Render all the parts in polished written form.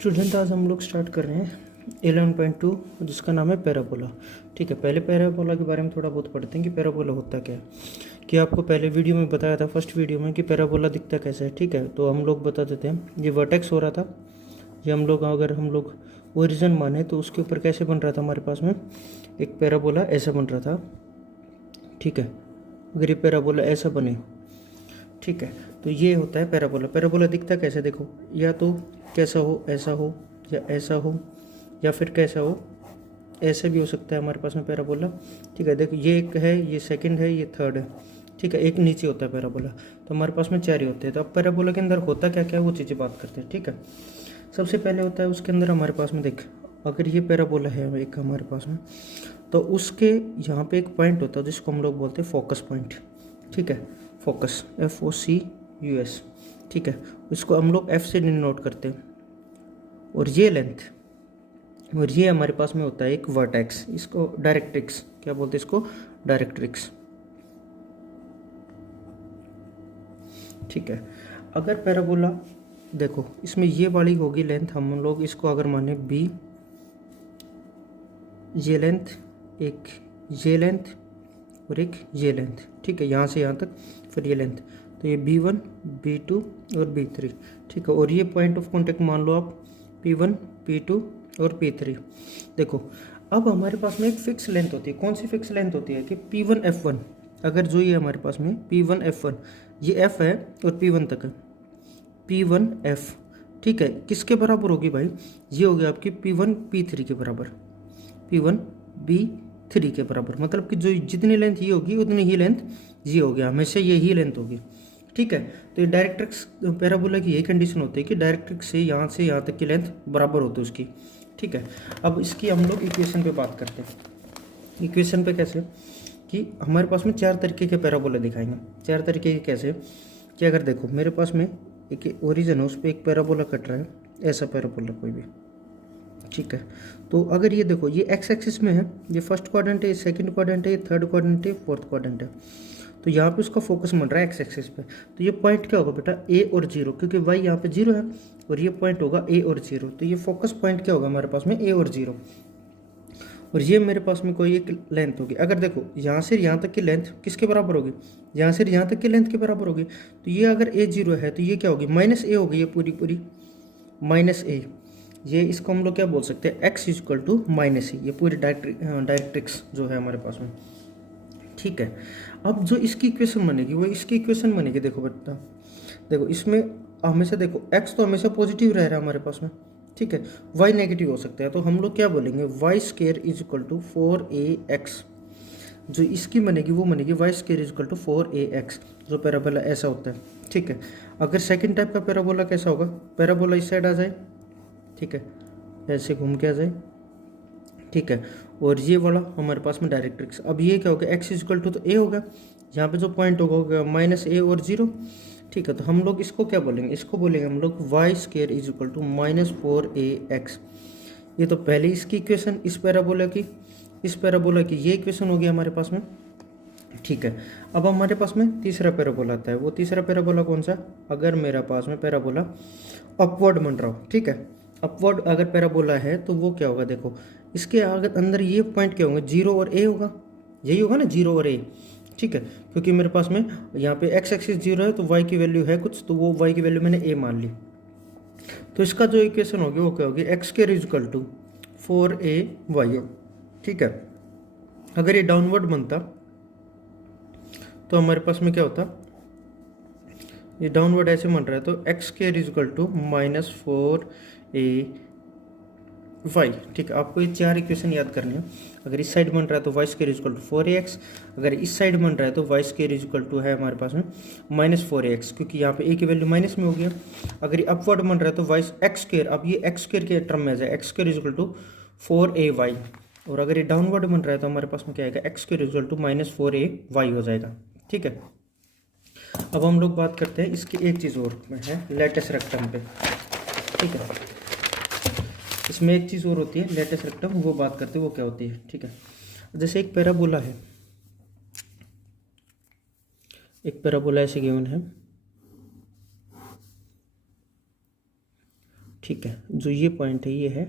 Student आज हम लोग स्टार्ट कर रहे हैं 11.2 जिसका नाम है पैराबोला। ठीक है, पहले पैराबोला के बारे में थोड़ा बहुत पढ़ते हैं कि पैराबोला होता क्या है। कि आपको पहले वीडियो में बताया था, फर्स्ट वीडियो में, कि पैराबोला दिखता कैसे है। ठीक है, तो हम लोग बता देते हैं। ये वर्टेक्स हो रहा था, ये अगर हम लोग ओरिजिन माने तो उसके ऊपर कैसे बन रहा था हमारे पास में एक पैराबोला ऐसा बन रहा था। ठीक है, अगर ये पैराबोला ऐसा बने, ठीक है, तो ये होता है पैराबोला। पैराबोला दिखता कैसे, देखो, या तो कैसा हो, ऐसा हो, या ऐसा हो, या फिर कैसा हो, ऐसे भी हो सकता है हमारे पास में पैराबोला। ठीक है, देखो, ये एक है, ये सेकंड है, ये थर्ड है। ठीक है, एक नीचे होता है पैराबोला। तो हमारे पास में चार ही होते हैं। तो अब पैराबोला के अंदर होता क्या क्या है वो चीज़ें बात करते हैं। ठीक है, सबसे पहले होता है उसके अंदर हमारे पास में, देख, अगर ये पैराबोला है एक हमारे पास में, तो उसके यहाँ पे एक पॉइंट होता है जिसको हम लोग बोलते हैं फोकस पॉइंट। ठीक है, फोकस, FOCUS। ठीक है, इसको हम लोग F से डिनोट करते हैं। और ये लेंथ, और ये हमारे पास में होता है एक वर्टेक्स, इसको डायरेक्ट्रिक्स, क्या बोलते हैं इसको, डायरेक्ट्रिक्स। ठीक है, अगर पैराबोला, देखो, इसमें ये वाली होगी लेंथ, हम लोग इसको अगर माने B, ये लेंथ, एक ये लेंथ और एक ये लेंथ। ठीक है, यहाँ से यहाँ तक, फिर ये लेंथ, तो ये B1, B2 और B3। ठीक है, और ये पॉइंट ऑफ कांटेक्ट मान लो आप P1, P2 और P3। देखो, अब हमारे पास में एक फिक्स लेंथ होती है। कौन सी फिक्स लेंथ होती है कि P1 F1, अगर जो ये हमारे पास में P1 F1, ये F है और P1 तक है, P1 F। ठीक है, किसके बराबर होगी भाई, ये होगी आपकी P1 P3 के बराबर, P1 B3 के बराबर। मतलब कि जो जितनी लेंथ ये होगी उतनी ही लेंथ ये होगी, हमेशा यही लेंथ होगी। ठीक है, तो ये डायरेक्ट्रिक्स पैराबोला की यही कंडीशन होती है कि डायरेक्ट्रिक्स से यहाँ तक की लेंथ बराबर होती है उसकी। ठीक है, अब इसकी हम लोग इक्वेशन पे बात करते हैं। इक्वेशन पे कैसे, कि हमारे पास में चार तरीके के पैराबोला दिखाएंगे। चार तरीके के कैसे, कि अगर देखो मेरे पास में एक ओरिजिन है, उस पर एक पैराबोला कट रहा है, ऐसा पैराबोला कोई भी। ठीक है, तो अगर ये देखो, ये एक्स एक्सिस में है, ये फर्स्ट क्वाड्रेंट है, ये सेकंड क्वाड्रेंट है, ये थर्ड क्वाड्रेंट है, फोर्थ क्वाड्रेंट है। तो यहाँ पे उसका फोकस बन रहा है एक्स एक्सिस पे। तो ये पॉइंट क्या होगा बेटा, A और 0, क्योंकि वाई यहाँ पे 0 है और ये पॉइंट होगा A और 0। तो ये फोकस पॉइंट क्या होगा हमारे पास में, A और 0। और ये मेरे पास में कोई एक लेंथ होगी। अगर देखो, यहाँ से यहाँ तक की लेंथ किसके बराबर होगी, यहाँ से यहाँ तक की लेंथ के बराबर होगी। तो ये अगर A0 है तो ये क्या होगी, -A होगी, ये पूरी पूरी -A। ये इसको हम लोग क्या बोल सकते हैं, x = -a। ये पूरी डायरेक्ट्रिक्स जो है हमारे पास में। ठीक है, अब जो इसकी इक्वेशन बनेगी वो इसकी इक्वेशन बनेगी। देखो बेटा, देखो इसमें हमेशा, देखो x तो हमेशा पॉजिटिव रह रहा है हमारे पास में। ठीक है, y नेगेटिव हो सकता है। तो हम लोग क्या बोलेंगे, y² = 4ax। जो इसकी बनेगी वो बनेगी y² = 4ax, जो पैराबोला ऐसा होता है। ठीक है, अगर सेकंड टाइप का पैराबोला कैसा होगा, पैराबोला इस साइड आ जाए, ठीक है, ऐसे घूम के आ जाए। ठीक है, और ये वाला हमारे पास में डायरेक्ट्रिक्स। अब ये क्या होगा, x = तो a होगा, यहाँ पे जो पॉइंट होगा -a और 0। ठीक है, तो हम लोग इसको क्या बोलेंगे, इसको बोलेंगे हम लोग y² = -4ax। ये तो पहले इसकी इक्वेशन, इस पैराबोला की ये इक्वेशन होगी हमारे पास में। ठीक है, अब हमारे पास में तीसरा पैराबोला आता है। वो तीसरा पैराबोला कौन सा, अगर मेरे पास में पैराबोला अपवर्ड बन रहा हो। ठीक है, अपवर्ड अगर पैराबोला है तो वो क्या होगा, देखो, इसके अगर अंदर ये पॉइंट क्या होंगे, 0 और a होगा, यही होगा ना, 0 और a। ठीक है, क्योंकि मेरे पास में यहाँ पे x एक्सिस 0 है तो y की वैल्यू है कुछ, तो वो y की वैल्यू मैंने a मान ली। तो इसका जो इक्वेशन होगी वो क्या होगी, x² = 4ay। ठीक है, अगर ये डाउनवर्ड बनता तो हमारे पास में क्या होता, ये डाउनवर्ड ऐसे बन रहा है, तो x² = -4ay। ठीक है, आपको ये चार इक्वेशन याद करनी है। अगर इस साइड बन रहा है तो y² = 4ax, अगर इस साइड बन रहा है तो y² है हमारे पास में -4ax, क्योंकि यहाँ पे a की वैल्यू माइनस में हो गया। अगर ये अपवर्ड बन रहा है तो x², अब ये x² के टर्म में आ जाए, x² = 4ay। और अगर ये डाउनवर्ड बन रहा है तो हमारे पास में क्या आएगा, x² = -4ay हो जाएगा। ठीक है, अब हम लोग बात करते हैं इसकी एक चीज़ और में है, लेटेस्ट रेक्टम पे। ठीक है, इसमें एक चीज़ और होती है लेटेस्ट रेक्टम, वो बात करते हैं वो क्या होती है। ठीक है, जैसे एक पैराबोला है, एक पैराबोला ऐसे गिवन है। ठीक है, जो ये पॉइंट है ये है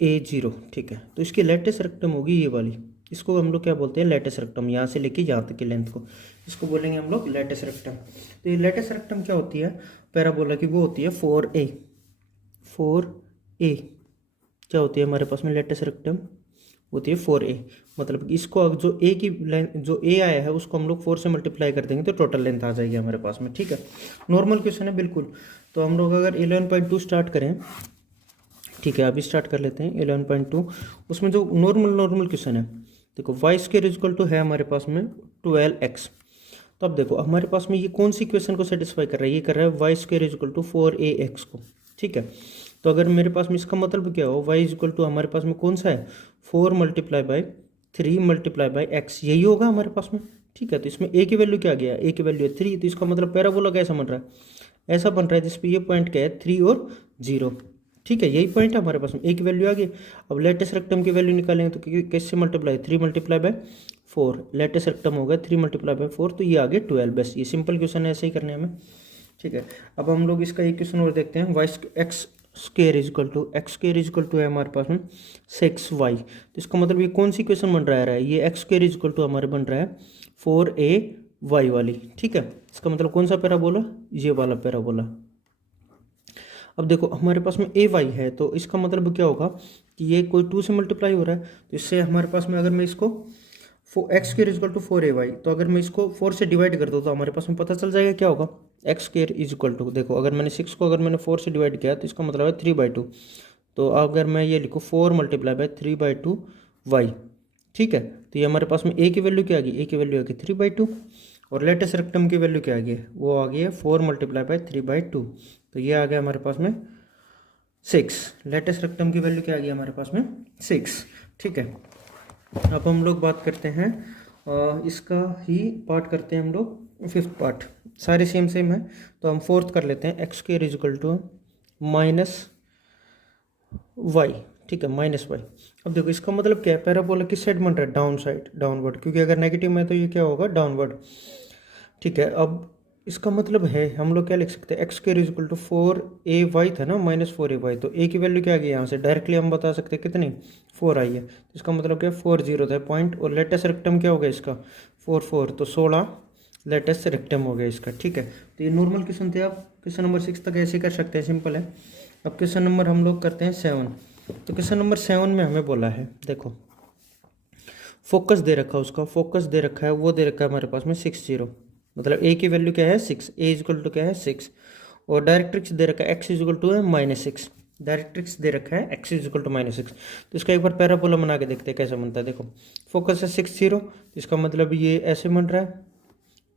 A0, ठीक है। तो इसकी लेटेस्ट रेक्टम होगी ये वाली, इसको हम लोग क्या बोलते हैं, लेटेस्ट रेक्टम। यहाँ से लेके यहाँ तक की लेंथ को इसको बोलेंगे हम लोग लेटेस्ट रेक्टम। तो ये लेटेस्ट रेक्टम क्या होती है पैराबोला की, वो होती है 4A। 4A क्या होती है हमारे पास में लेटेस्ट रेक्टम, होती है 4A। मतलब इसको अब जो A की लेंथ, जो A आया है उसको हम लोग 4 से मल्टीप्लाई कर देंगे तो टोटल लेंथ आ जाएगी हमारे पास में, ठीक है। नॉर्मल क्वेश्चन है बिल्कुल। तो हम लोग अगर 11.2 स्टार्ट करें, ठीक है, अभी स्टार्ट कर लेते हैं 11.2। उसमें जो नॉर्मल क्वेश्चन है, देखो वाई स्क्वायर इक्वल टू है हमारे पास में 12x। तो अब देखो हमारे पास में ये कौन सी इक्वेशन को सेटिस्फाई कर रहा है, ये कर रहा है Y square equal to 4ax को, ठीक है। तो अगर मेरे पास में इसका मतलब क्या हो, वाई इक्वल टू हमारे पास में कौन सा है 4 multiply by 3 multiply by x, यही होगा हमारे पास में, ठीक है। तो इसमें a की वैल्यू क्या गया, a की वैल्यू है 3। तो इसका मतलब पैराबोला कैसा बन रहा है, ऐसा बन रहा है जिसपे ये पॉइंट क्या है 3 और 0, ठीक है। यही पॉइंट है हमारे पास में, a की वैल्यू आ गई। अब लेटेस्ट रेक्टम की वैल्यू निकालेंगे तो किससे multiply, 3 multiply by 4, latus rectum हो गया 3 मल्टीप्लाई बाय 4, तो ये आ गया 12। बस ये सिंपल क्वेश्चन है, ऐसे ही करने हमें, ठीक है। अब हम लोग इसका एक क्वेश्चन और देखते हैं, Y X square is equal to है हमारे पास में 6y। तो इसका मतलब ये कौन सी क्वेश्चन बन रहा है, ये एक्स स्क्वायर इजकल टू हमारे बन रहा है 4ay वाली, ठीक है। इसका मतलब कौन सा पैराबोला, ये वाला पैराबोला। अब देखो हमारे पास में ए वाई है, तो इसका मतलब क्या होगा कि ये कोई 2 से मल्टीप्लाई हो रहा है। तो इससे हमारे पास में अगर मैं इसको X square is equal to 4ay, तो अगर मैं इसको 4 से डिवाइड कर दूँ तो हमारे पास में पता चल जाएगा क्या होगा, X square is equal to, देखो अगर मैंने 6 को अगर मैंने 4 से डिवाइड किया तो इसका मतलब है 3/2। तो अगर मैं ये लिखूँ 4 मल्टीप्लाई बाई 3/2 वाई, ठीक है। तो ये हमारे पास में ए की वैल्यू क्या आ गई, ए की वैल्यू आ गई 3/2, और लेटेस्ट रेक्टम की वैल्यू क्या आ गई, वो आ गई है 4 मल्टीप्लाई बाई 3/2। तो ये आ गया हमारे पास में 6। लेटेस्ट रेक्टम की वैल्यू क्या आ गई हमारे पास में 6, ठीक है। अब हम लोग बात करते हैं इसका ही पार्ट करते हैं हम लोग, 5th पार्ट। सारे सेम है, तो हम 4th कर लेते हैं, X square is equal to minus Y, ठीक है, माइनस वाई। अब देखो इसका मतलब क्या है, पैराबोला किस साइड बन रहा है, डाउन साइड, डाउनवर्ड, क्योंकि अगर नेगेटिव में तो ये क्या होगा डाउनवर्ड, ठीक है। अब इसका मतलब है हम लोग क्या लिख सकते हैं, X square is equal to 4ay था ना, -4ay। तो a की वैल्यू क्या आ गई यहाँ से, डायरेक्टली हम बता सकते हैं कितनी 4 आई है। तो इसका मतलब क्या 40 था पॉइंट, और लेटेस्ट रेक्टम क्या हो गया इसका 4 तो 16 लेटेस्ट रेक्टम हो गया इसका, ठीक है। तो ये नॉर्मल क्वेश्चन थे, आप क्वेश्चन नंबर 6 तक ऐसे कर सकते हैं, सिंपल है। अब क्वेश्चन नंबर हम लोग करते हैं 7। तो क्वेश्चन नंबर 7 में हमें बोला है, देखो फोकस दे रखा है, उसका फोकस दे रखा है, वो दे रखा है हमारे पास में 60, मतलब a की वैल्यू क्या है 6, a इजक्वल टू क्या है 6, और डायरेक्ट्रिक्स दे रखा है x इजक्वल टू है -6, डायरेक्ट्रिक्स दे रखा है x इजक्वल टू -6। तो इसका एक बार पैराबोला बना के देखते हैं कैसे बनता है। देखो फोकस है 60, तो इसका मतलब ये ऐसे बन रहा है,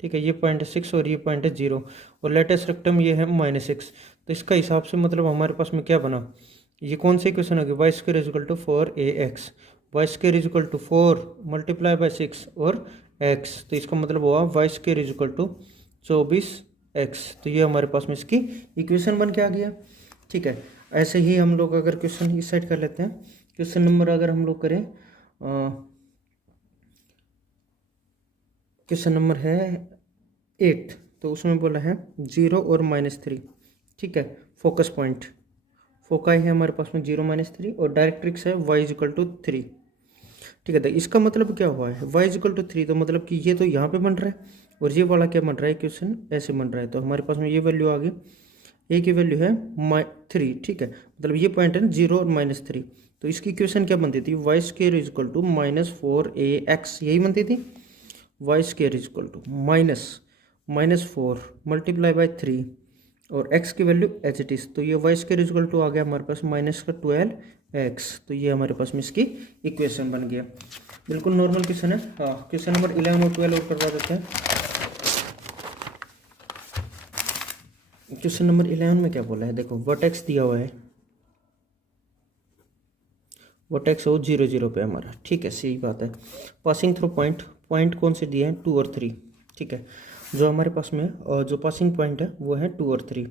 ठीक है। ये पॉइंट है 6 और ये पॉइंट है 0, और लेटेस्ट रेक्टम ये है -6। तो इसका हिसाब से मतलब हमारे पास में क्या बना, ये कौन सी इक्वेशन होगी, Y square is equal to 4ax, Y square is equal to 4 multiply by 6 और x। तो इसका मतलब हुआ Y square is equal to 24x। तो ये हमारे पास में इसकी इक्वेशन बन के आ गया, ठीक है। ऐसे ही हम लोग अगर क्वेश्चन इस साइड कर लेते हैं, क्वेश्चन नंबर अगर हम लोग करें, क्वेश्चन नंबर है 8, तो उसमें बोला है 0 और -3, ठीक है। फोकस पॉइंट, फोकाई है हमारे पास में 0 -3, और डायरेक्ट्रिक्स है y इक्वल टू 3, ठीक है। तो इसका मतलब क्या हुआ है, y इक्वल टू 3, तो मतलब कि ये तो यहाँ पे बन रहा है, और ये वाला क्या बन रहा है, क्वेश्चन ऐसे बन रहा है। तो हमारे पास में ये वैल्यू आ गई, a की वैल्यू है 3, ठीक है। मतलब ये पॉइंट है ना 0 और -3, तो इसकी इक्वेशन क्या बनती थी, Y square is equal to -4ax, यही बनती थी। Y square is equal to -4 multiply by 3, और x की वैल्यू एच इट इज। तो ये Y square is equal to आ गया हमारे पास -12x। तो ये हमारे पास में इसकी इक्वेशन बन गया, बिल्कुल नॉर्मल क्वेश्चन है। हाँ, क्वेश्चन नंबर 11 और 12 और करवा देते हैं। क्वेश्चन नंबर 11 में क्या बोला है, देखो वर्टेक्स दिया हुआ है, वर्टेक्स हो 0 0 पे हमारा, ठीक है, सही बात है। पासिंग थ्रू पॉइंट, पॉइंट कौन से दिए हैं 2 और 3, ठीक है। जो हमारे पास में जो पासिंग पॉइंट है वो है 2 और 3।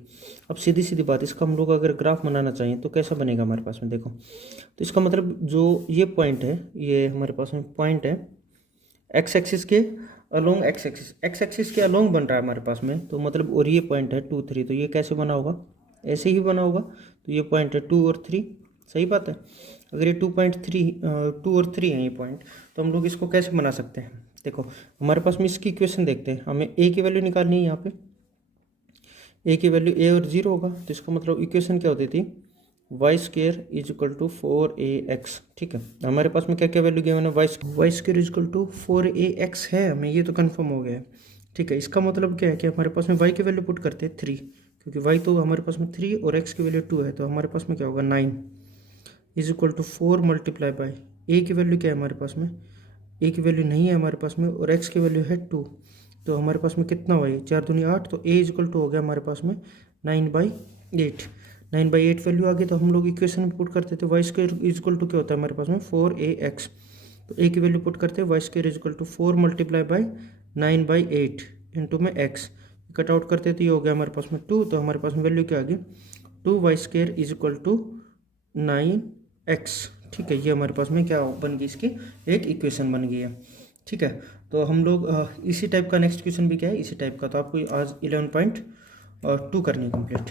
अब सीधी सीधी बात, इसका हम लोग अगर ग्राफ बनाना चाहिए तो कैसा बनेगा हमारे पास में, देखो तो इसका मतलब जो ये पॉइंट है, ये हमारे पास में पॉइंट है एक्स एक्सिस के अलोंग, एक्स एक्सिस के अलोंग बन रहा है हमारे पास में, तो मतलब और ये पॉइंट है 2 3, तो ये कैसे बना होगा ऐसे ही बना होगा। तो ये पॉइंट है 2 और 3, सही बात है। अगर ये 2 और 3 है ये पॉइंट, तो हम लोग इसको कैसे बना सकते हैं? देखो हमारे पास में इसकी इक्वेशन देखते हैं, हमें ए की वैल्यू निकालनी है। यहाँ पे ए की वैल्यू ए और 0 होगा, तो इसका मतलब इक्वेशन क्या होती थी, Y square is equal to 4ax। ठीक है, हमारे पास में क्या क्या वैल्यू गिवन है, Y square is equal to 4ax है, हमें ये तो कंफर्म हो गया है। ठीक है, इसका मतलब क्या है कि हमारे पास में वाई की वैल्यू पुट करते हैं 3, क्योंकि वाई तो हमारे पास में 3 और एक्स की वैल्यू 2 है, तो हमारे पास में क्या होगा 9 is equal to 4 multiply by A की वैल्यू क्या है हमारे पास में, ए की वैल्यू नहीं है हमारे पास में, और एक्स की वैल्यू है 2, तो हमारे पास में कितना हुआ, 4 दूनी 8, तो ए इज इक्वल टू हो गया हमारे पास में 9/8। 9/8 वैल्यू आ गई, तो हम लोग इक्वेशन में पुट करते थे Y square is equal to क्या होता है हमारे पास में 4ax, तो ए की वैल्यू पुट करते हैं Y square is equal to 4 multiply by 9/8 into में एक्स, कट आउट करते तो ये हो गया हमारे पास में 2, तो हमारे पास में वैल्यू क्या आ गई 2y square is equal to 9x। ठीक है, ये हमारे पास में क्या बन गई, इसकी एक इक्वेशन बन गई है। ठीक है, तो हम लोग इसी टाइप का नेक्स्ट क्वेश्चन भी क्या है इसी टाइप का, तो आपको आज 11.2 करनी है कंप्लीट।